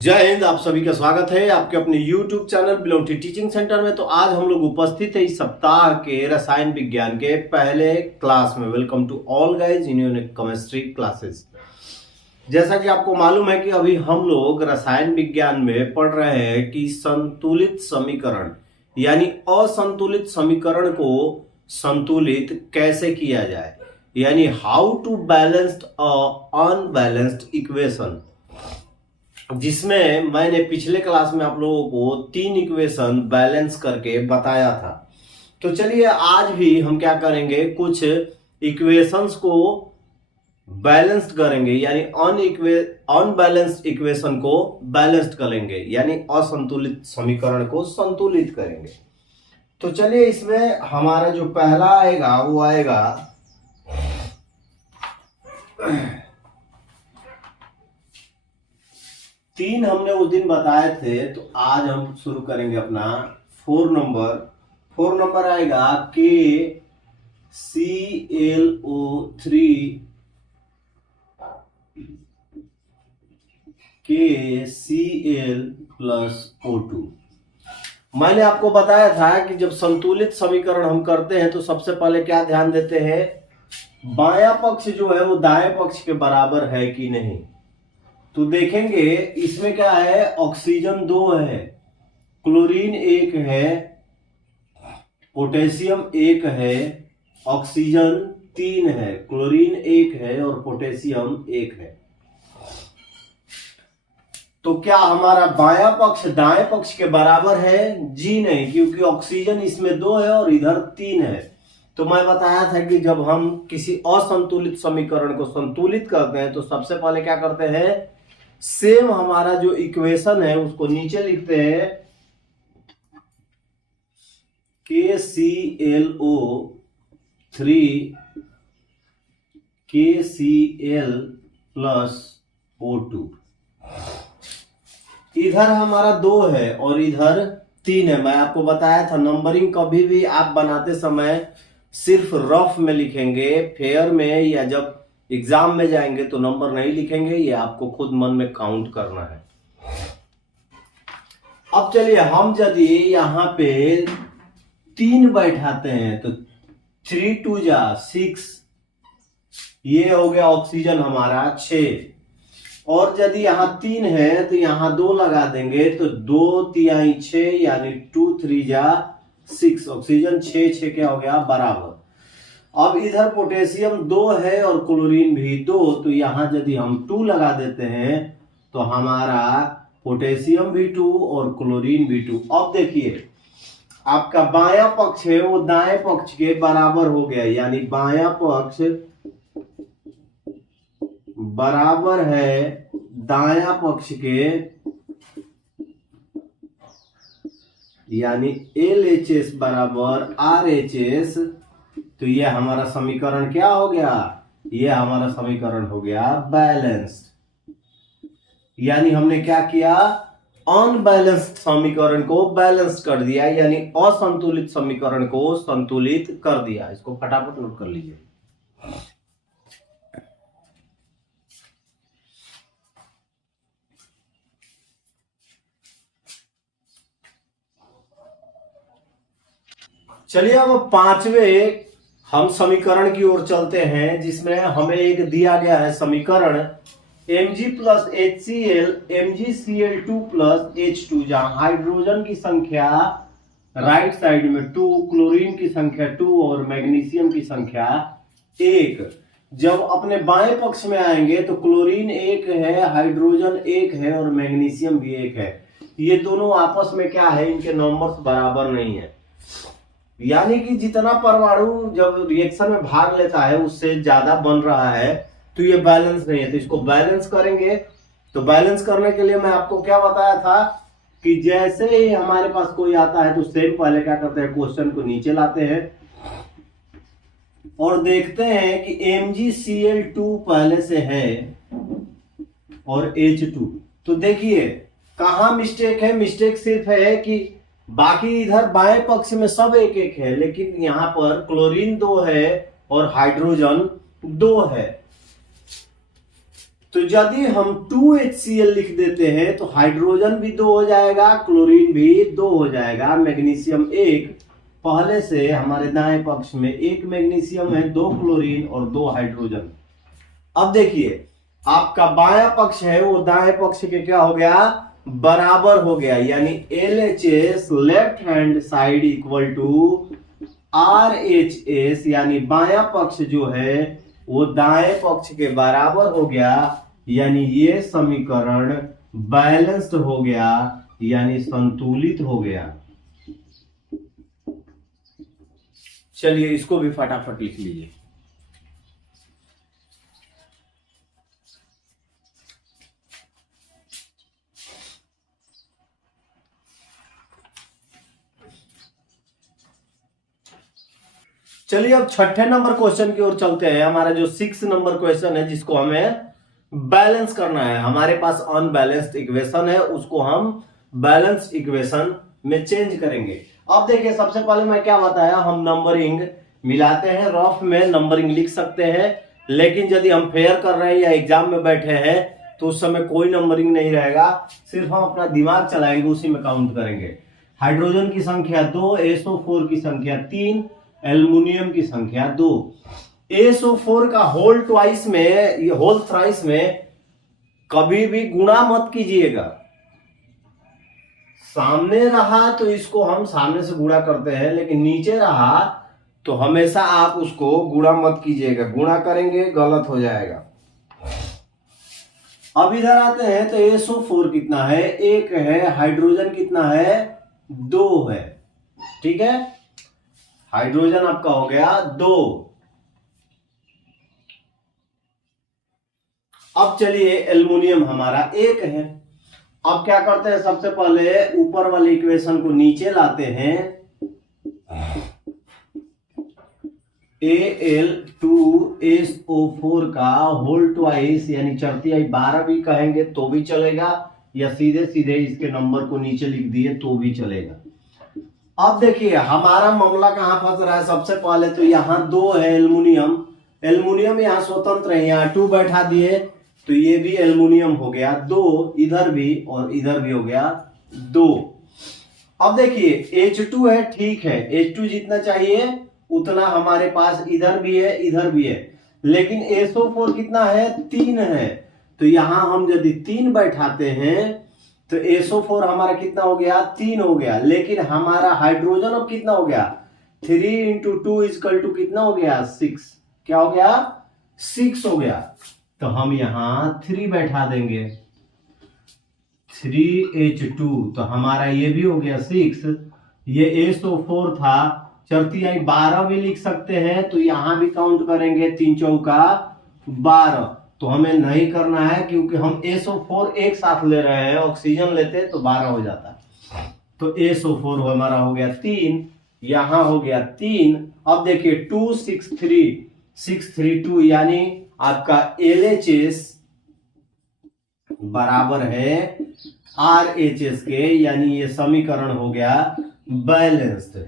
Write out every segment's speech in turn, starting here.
जय हिंद। आप सभी का स्वागत है आपके अपने YouTube channel belong to teaching centre में। तो आज हम लोग उपस्थित है इस सप्ताह के रसायन विज्ञान के पहले क्लास में। Welcome to all guys in unique chemistry classes. जैसा कि आपको मालूम है कि अभी हम लोग रसायन विज्ञान में पढ़ रहे हैं कि संतुलित समीकरण यानी असंतुलित समीकरण को संतुलित कैसे किया जाए, यानी how to balanced unbalanced equation, जिसमें मैंने पिछले क्लास में आप लोगों को 3 इक्वेशन बैलेंस करके बताया था। तो चलिए आज भी हम क्या करेंगे, कुछ इक्वेशंस को बैलेंस्ड करेंगे, यानी अनबैलेंस्ड इक्वेशन को बैलेंस्ड करेंगे, यानी असंतुलित समीकरण को संतुलित करेंगे। तो चलिए इसमें हमारा जो पहला आएगा वो आएगा 3 हमने उस दिन बताए थे। तो आज हम शुरू करेंगे अपना 4 नंबर आएगा KCl प्लस O2। मैंने आपको बताया था कि जब संतुलित समीकरण हम करते हैं तो सबसे पहले क्या ध्यान देते हैं, बायां पक्ष जो है वो दाएं पक्ष के बराबर है कि नहीं। तो देखेंगे इसमें क्या है, ऑक्सीजन 2 है, क्लोरीन 1 है, पोटेशियम 1 है, ऑक्सीजन 3 है, क्लोरीन 1 है और पोटेशियम 1 है। तो क्या हमारा बायां पक्ष दाएं पक्ष के बराबर है? जी नहीं, क्योंकि ऑक्सीजन इसमें 2 है और इधर 3 है। तो मैं बताया था कि जब हम किसी असंतुलित समीकरण को संतुलित करते हैं तो सबसे पहले क्या करते हैं, सेम हमारा जो इक्वेशन है उसको नीचे लिखते हैं KClO3 KCl प्लस O2। इधर हमारा 2 है और इधर 3 है। मैं आपको बताया था नंबरिंग कभी भी आप बनाते समय सिर्फ रफ में लिखेंगे, फेयर में या जब एग्जाम में जाएंगे तो नंबर नहीं लिखेंगे, ये आपको खुद मन में काउंट करना है। अब चलिए हम यदि यहां पे 3 बैठाते हैं तो 3 2 जा 6, ये हो गया ऑक्सीजन हमारा 6, और यदि यहां 3 है तो यहां 2 लगा देंगे तो 2 3 6 यानी 2 3 जा 6, ऑक्सीजन 6 क्या हो गया बराबर। अब इधर पोटेशियम 2 है और क्लोरीन भी 2, तो यहां यदि हम 2 लगा देते हैं तो हमारा पोटेशियम भी 2 और क्लोरीन भी 2। अब देखिए आपका बायां पक्ष है वो दाएं पक्ष के बराबर हो गया, यानी बायां पक्ष बराबर है दायां पक्ष के, यानी LHS बराबर RHS। तो ये हमारा समीकरण क्या हो गया, ये हमारा समीकरण हो गया बैलेंस्ड। यानी हमने क्या किया, अनबैलेंस्ड समीकरण को बैलेंस कर दिया, यानी असंतुलित समीकरण को संतुलित कर दिया। इसको फटाफट नोट कर लीजिए। चलिए अब 5वें हम समीकरण की ओर चलते हैं, जिसमें हमें एक दिया गया है समीकरण Mg plus HCl MgCl2 plus H2, जहां हाइड्रोजन की संख्या राइट साइड में 2, क्लोरीन की संख्या 2 और मैग्नीशियम की संख्या 1। जब अपने बाएं पक्ष में आएंगे तो क्लोरीन 1 है, हाइड्रोजन 1 है और मैग्नीशियम भी 1 है। ये दोनों आपस में क्या है, इनके नंबर्स बराबर नहीं है, यानी कि जितना परमाणु जब रिएक्शन में भाग लेता है उससे ज्यादा बन रहा है, तो ये बैलेंस नहीं है। तो इसको बैलेंस करेंगे। तो बैलेंस करने के लिए मैं आपको क्या बताया था कि जैसे ही हमारे पास कोई आता है तो सेम पहले क्या करते हैं, क्वेश्चन को नीचे लाते हैं और देखते हैं कि MgCl2 पहले से है और H2। तो देखिए कहां मिस्टेक है, मिस्टेक सिर्फ है कि बाकी इधर बाएं पक्ष में सब 1 1 है, लेकिन यहां पर क्लोरीन 2 है और हाइड्रोजन 2 है। तो यदि हम 2HCl लिख देते हैं तो हाइड्रोजन भी 2 हो जाएगा, क्लोरीन भी 2 हो जाएगा, मैग्नीशियम 1, पहले से हमारे दाएं पक्ष में 1 मैग्नीशियम है, 2 क्लोरीन और 2 हाइड्रोजन। अब देखिए आपका बायां पक्ष है वो दाएं पक्ष के क्या हो गया, बराबर हो गया, यानी LHS left hand side equal to RHS, यानी बायां पक्ष जो है वो दाएं पक्ष के बराबर हो गया, यानी ये समीकरण बैलेंस्ड हो गया, यानी संतुलित हो गया। चलिए इसको भी फटाफट लिख लीजिए। चलिए अब छठे नंबर क्वेश्चन की ओर चलते हैं। हमारा जो 6 नंबर क्वेश्चन है जिसको हमें बैलेंस करना है, हमारे पास अनबैलेंस्ड इक्वेशन है, उसको हम बैलेंस्ड इक्वेशन में चेंज करेंगे। अब देखिए सबसे पहले मैं क्या बताया, हम नंबरिंग मिलाते हैं, रफ में नंबरिंग लिख सकते हैं, लेकिन यदि हम फेयर कर रहे हैं या एग्जाम में बैठे हैं तो उस समय कोई नंबरिंग नहीं रहेगा, सिर्फ हम अपना दिमाग चलाएंगे, उसी में काउंट करेंगे। हाइड्रोजन की संख्या 2, SO4 की संख्या 3, एल्युमिनियम की संख्या 2। SO4 का होल ट्वाइस में, ये होल थ्राइस में कभी भी गुणा मत कीजिएगा। सामने रहा तो इसको हम सामने से गुणा करते हैं, लेकिन नीचे रहा तो हमेशा आप उसको गुणा मत कीजिएगा, गुणा करेंगे गलत हो जाएगा। अब इधर आते हैं तो SO4 कितना है, 1 है, हाइड्रोजन कितना है, 2 है, ठीक है, हाइड्रोजन आपका हो गया 2। अब चलिए एल्युमिनियम हमारा 1 है। अब क्या करते हैं, सबसे पहले ऊपर वाले इक्वेशन को नीचे लाते हैं, Al2SO4 का होल ट्वाइस यानी 4×12 भी कहेंगे तो भी चलेगा, या सीधे सीधे इसके नंबर को नीचे लिख दिए तो भी चलेगा। अब देखिए हमारा मामला कहां फंस रहा है, सबसे पहले तो यहाँ 2 है एल्युमिनियम, एल्युमिनियम यहाँ स्वतंत्र है, यहाँ 2 बैठा दिए तो ये भी एल्युमिनियम हो गया 2, इधर भी और इधर भी हो गया 2। अब देखिए H2 है, ठीक है, H2 जितना चाहिए उतना हमारे पास इधर भी है, इधर भी है, लेकिन SO4 कितना है, 3 है, तो यहां हम यदि 3 बैठाते हैं तो SO4 हमारा कितना हो गया, 3 हो गया, लेकिन हमारा हाइड्रोजन अब कितना हो गया, 3 × 2 = कितना हो गया, 6, क्या हो गया, 6 हो गया, तो हम यहां 3 बैठा देंगे, 3H2, तो हमारा ये भी हो गया 6, ये SO4 था, 4×12 भी लिख सकते हैं, तो यहां भी काउंट करेंगे, 3×4 = 12, तो हमें नहीं करना है क्योंकि हम SO4 एक साथ ले रहे हैं, ऑक्सीजन लेते तो 12 हो जाता, तो SO4 हमारा हो गया 3, यहां हो गया 3। अब देखिए 2 6 3 6 3 2, यानी आपका LHS बराबर है RHS के, यानी ये समीकरण हो गया बैलेंस्ड।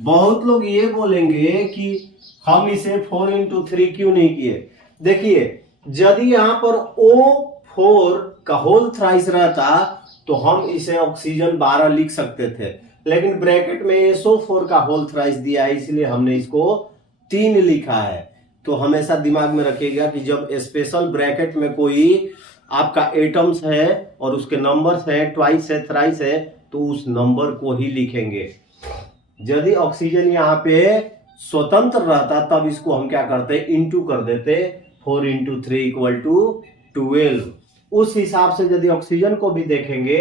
बहुत लोग ये बोलेंगे कि हम इसे 4×3 क्यों नहीं किए। देखिए यदि यहां पर O4 का होल थ्राइस रहता तो हम इसे ऑक्सीजन 12 लिख सकते थे, लेकिन ब्रैकेट में SO4 का होल थ्राइस दिया है, इसलिए हमने इसको 3 लिखा है। तो हमेशा दिमाग में रखिएगा कि जब स्पेशल ब्रैकेट में कोई आपका एटम्स है और उसके नंबर्स है, ट्वाइस है, थ्राइस है, तो उस नंबर को ही लिखेंगे। यदि ऑक्सीजन यहाँ पे स्वतंत्र रहता तब इसको हम क्या करते, इंटू कर देते, 4×3 = 12। उस हिसाब से यदि ऑक्सीजन को भी देखेंगे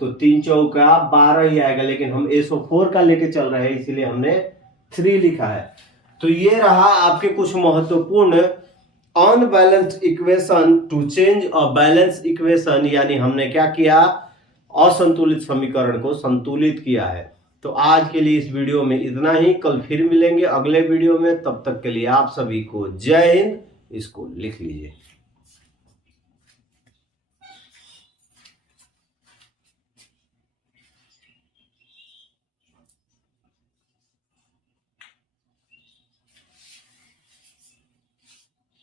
तो 3×4 = 12 ही आएगा, लेकिन हम SO4 का लेके चल रहे हैं इसीलिए हमने 3 लिखा है। तो ये रहा आपके कुछ महत्वपूर्ण unbalanced equation two change a balance equation, यानी हमने क्या किया, असंतुलित समीकरण को संतुलित किया है। तो आज के लिए इस वीडियो में इतना ही, कल फिर मिलेंगे अगले वीडियो में, तब तक के लिए आप सभी को जय हिंद। इसको लिख लीजिए।